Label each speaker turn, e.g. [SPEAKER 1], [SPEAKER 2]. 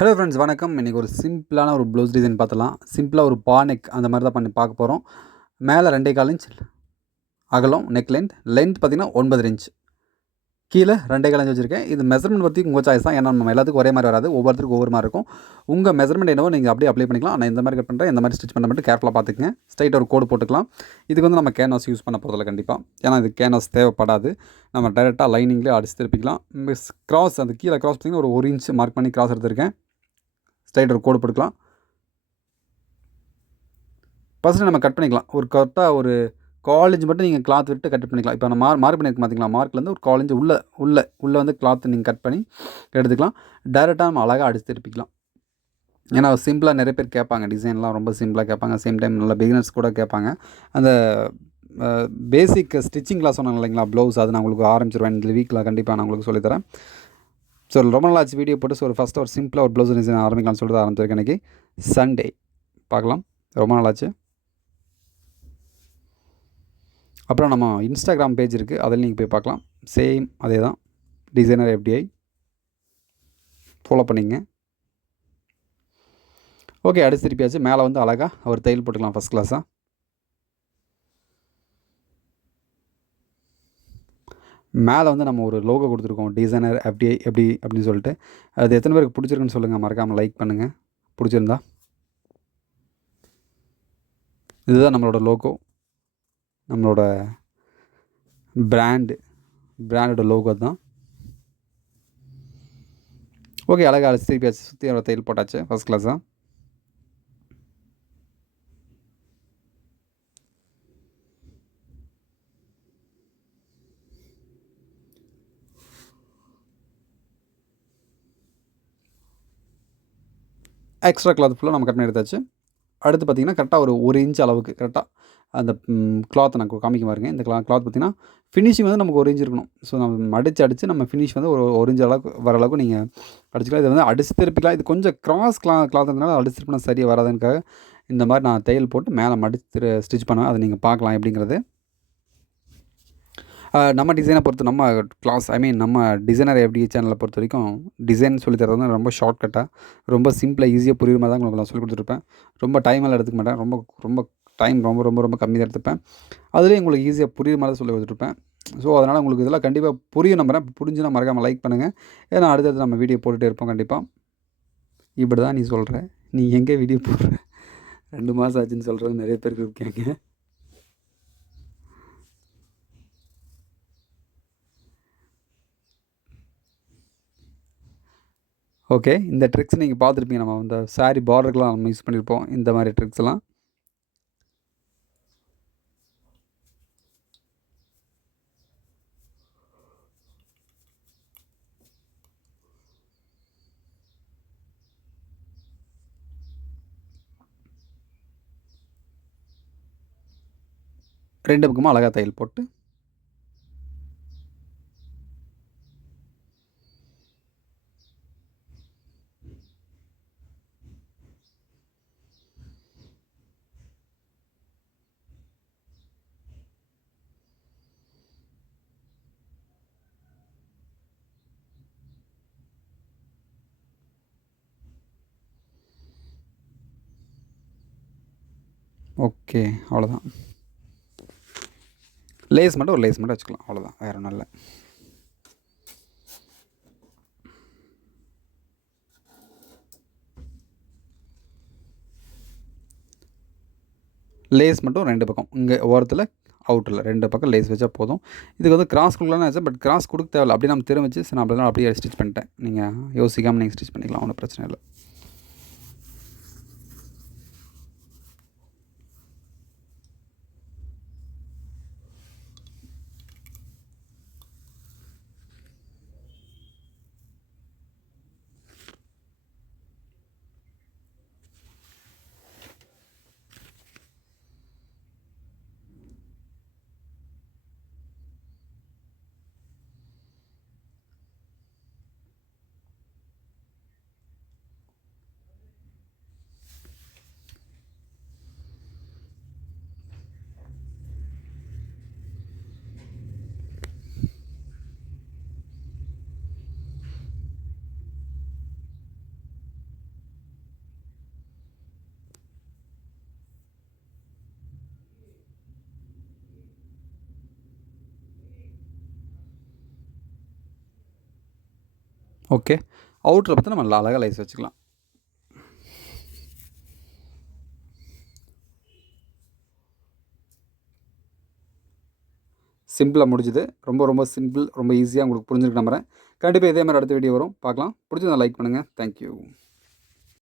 [SPEAKER 1] Hello friends வணக்கம். இன்றைக்கி ஒரு சிம்பிளான ஒரு ப்ளவுஸ் டிசைன் பார்த்தலாம் சிம்பிளாக ஒரு பா நெக் அந்த மாதிரி தான் பண்ணி பார்க்க போகிறோம் மேலே ரெண்டே கால் இன்ச் அகலம் நெக் லென்த் லென்த் பார்த்திங்கன்னா ஒன்பது இன்ச் கீழே ரெண்டே கால் இன்ச் வச்சுருக்கேன். இது மெஷர்மெண்ட் பற்றி உங்கள் சாய்ஸ் தான். ஏன்னா நம்ம எல்லாத்துக்கும் ஒரே மாதிரி வராது. ஒவ்வொருத்தருக்கும் ஒவ்வொரு மாதிரி இருக்கும். உங்கள் மெஷர்மெண்ட் என்னவோ நீங்கள் அப்படியே அப்ளை பண்ணிக்கலாம். நான் இந்த மாதிரி கட் பண்ணுறேன் இந்த மாதிரி ஸ்டிச் பண்ண மட்டும் கேர்ஃபுல்லாக பார்த்துக்கங்க. ஸ்ட்ரைட் ஒரு கோடு போட்டுக்கலாம். இதுக்கு வந்து நம்ம கேன்வாஸ் யூஸ் பண்ண போகிறதில்ல கண்டிப்பாக ஏன்னா இது கேன்வாஸ் தேவைப்படாது. நம்ம டைரெக்டாக லைனிங்லேயே அடிச்சு திருப்பிக்கலாம். மிஸ் கிராஸ் அந்த கீழே கிராஸ் பார்த்திங்கன்னா ஒரு ஒரு இன்ச் மார்க் பண்ணி கிராஸ் எடுத்திருக்கேன். ஸ்ட்ரைட் ஒரு கோடு போட்டுக்கலாம். ஃபஸ்ட்டு நம்ம கட் பண்ணிக்கலாம். ஒரு கரெக்டாக ஒரு காலேஜ் மட்டும் நீங்கள் கிளாத் விட்டு கட் பண்ணிக்கலாம். இப்போ நான் மார்க் மார்க் பண்ணியிருக்க பார்த்திங்களா மார்க்லேருந்து ஒரு காலேஜ் உள்ளே உள்ளே உள்ளே வந்து கிளாத் நீங்கள் கட் பண்ணி எடுத்துக்கலாம். டேரெக்டாக நம்ம அழகாக அடிச்சு திருப்பிக்கலாம். ஏன்னா சிம்பிளாக நிறைய பேர் கேட்பாங்க. டிசைன்லாம் ரொம்ப சிம்பிளாக கேட்பாங்க. சேம் டைம் நல்ல பிகினர்ஸ் கூட கேட்பாங்க. அந்த பேசிக் ஸ்டிச்சிங் கிளாஸ் சொன்னாங்க இல்லைங்களா? ப்ளவுஸ் அது நான் உங்களுக்கு ஆரம்பிச்சிருவேன். இந்த வீக்கில் கண்டிப்பாக நான் உங்களுக்கு சொல்லித்தரேன் ஸோ ரொம்ப நாள் ஆச்சு வீடியோ போட்டு. ஸோ ஒரு ஃபஸ்ட்டு ஒரு சிம்பிளாக ஒரு ப்ளவுஸ் டிசைன் ஆரம்பிக்கலாம்னு சொல்லிட்டு ஆரம்பிச்சிருக்கேன் இன்றைக்கி சண்டே பார்க்கலாம். ரொம்ப நாள் ஆச்சு அப்புறம் நம்ம இன்ஸ்டாகிராம் பேஜ் இருக்குது அதில் நீங்கள் போய் பார்க்கலாம். சேம் அதே தான் டிசைனர் எஃப்டிஐ ஃபாலோ பண்ணிங்க ஓகே அடுத்து திருப்பியாச்சு மேலே வந்து அழகாக அவர் தையல் போட்டுக்கலாம் ஃபஸ்ட் கிளாஸாக மேலே வந்து நம்ம ஒரு லோகோ கொடுத்துருக்கோம் டிசைனர் எஃப்டிஐ எப்படி அப்படின்னு சொல்லிட்டு. அது எத்தனை பேருக்கு பிடிச்சிருக்குன்னு சொல்லுங்கள் மறக்காமல் லைக் பண்ணுங்கள் பிடிச்சிருந்தா? இதுதான் நம்மளோட லோகோ நம்மளோட பிராண்டு பிராண்டோட லோகோ தான் ஓகே அழகாக அழைச்சி திருப்பி சுற்றி ஒரு தையல் போட்டாச்சு ஃபஸ்ட் கிளாஸாக எக்ஸ்ட்ரா கிளாத் ஃபுல்லாக நம்ம கட் பண்ணி எடுத்தாச்சு. அடுத்து பார்த்திங்கன்னா கரெக்டாக ஒரு ஒரு இன்ச் அளவுக்கு கரெக்டாக அந்த கிளாத் நான் காமிக்க பாருங்க. இந்த கிளா கிளாத் பார்த்திங்கன்னா ஃபினிஷிங் வந்து நமக்கு ஒரு இன்ச் இருக்கணும். ஸோ நம்ம மடித்து அடித்து நம்ம ஃபினிஷ் வந்து ஒரு ஒரு இன்ச் அளவுக்கு வர அளவுக்கு நீங்கள் அடிச்சுக்கலாம் இதை வந்து அடிச்சு திருப்பிக்கலாம். இது கொஞ்சம் கிராஸ் கிளா கிளாத் இருந்தனால அடிச்சு திருப்பினா சரியாக வராதுன்னுக்காக இந்த மாதிரி நான் தையல் போட்டு மேலே மடித்து ஸ்டிச் பண்ணுவேன். அதை நீங்கள் பார்க்கலாம் எப்படிங்கிறது. நம்ம டிசைனை பொறுத்து நம்ம கிளாஸ் ஐ மீன் நம்ம டிசைனர் எப்படி சேனலை பொறுத்த வரைக்கும் டிசைன் சொல்லி தரது ரொம்ப ஷார்ட்கட்டாக ரொம்ப சிம்பிளாக ஈஸியாக புரியுற மாதிரி தான் உங்களுக்கு நான் சொல்லி கொடுத்துருப்பேன். ரொம்ப டைம் எல்லாம் எடுத்துக்க மாட்டேன். ரொம்ப ரொம்ப டைம் ரொம்ப ரொம்ப ரொம்ப கம்மி தான் எடுத்துப்பேன். அதுலேயும் உங்களுக்கு ஈஸியாக புரியுற மாதிரி தான் சொல்லி கொடுத்துருப்பேன். ஸோ அதனால் உங்களுக்கு இதெல்லாம் கண்டிப்பாக புரியும் நம்புறேன். புரிஞ்சுன்னா மறக்காமல் லைக் பண்ணுங்கள் ஏன்னா அடுத்தடுத்து நம்ம வீடியோ போட்டுகிட்டே இருப்போம் கண்டிப்பாக இப்படி தான் நீ சொல்கிற நீ எங்கே வீடியோ போடுற? ரெண்டு மாதம் ஆச்சுன்னு சொல்கிறது நிறைய பேருக்கு இருக்காங்க ஓகே இந்த ட்ரிக்ஸ் நீங்கள் பார்த்துருப்பீங்க. நம்ம இந்த சாரீ பார்டருக்கெலாம் நம்ம யூஸ் பண்ணியிருப்போம் இந்த மாதிரி ட்ரிக்ஸ்லாம் ரெண்டு பக்கமும் அழகாக தையல் போட்டு ஓகே அவ்வளோதான் லேஸ் மட்டும் ஒரு லேஸ் மட்டும் வச்சுக்கலாம் அவ்வளோதான் வேறு ஒன்றும் இல்லை. லேஸ் மட்டும் ரெண்டு பக்கம் இங்கே ஓரத்தில் அவுட்டில் ரெண்டு பக்கம் லேஸ் வச்சா போதும். இதுக்கு வந்து கிராஸ் கொடுக்கலாம்னு வச்சா பட் கிராஸ் கொடுக்க தேவையில்ல. அப்படியே நம்ம திரும்பிச்சு நான் அப்படியே அப்படியே ஸ்டிச் பண்ணிட்டேன். நீங்கள் யோசிக்காமல் நீங்கள் ஸ்டிச் பண்ணிக்கலாம் ஒன்றும் பிரச்சனை இல்லை. ஓகே. அவுட்டரை பார்த்து நம்ம நல்லா அழகாக லைஸ் வச்சுக்கலாம். சிம்பிளாக முடிஞ்சுது. ரொம்ப ரொம்ப சிம்பிள் ரொம்ப ஈஸியாக உங்களுக்கு புரிஞ்சுருக்கு நம்புறேன். கண்டிப்பாக இதே மாதிரி அடுத்த வீடியோ வரும். பார்க்கலாம். பிடிச்சிருந்தா லைக் பண்ணுங்கள் தேங்க்யூ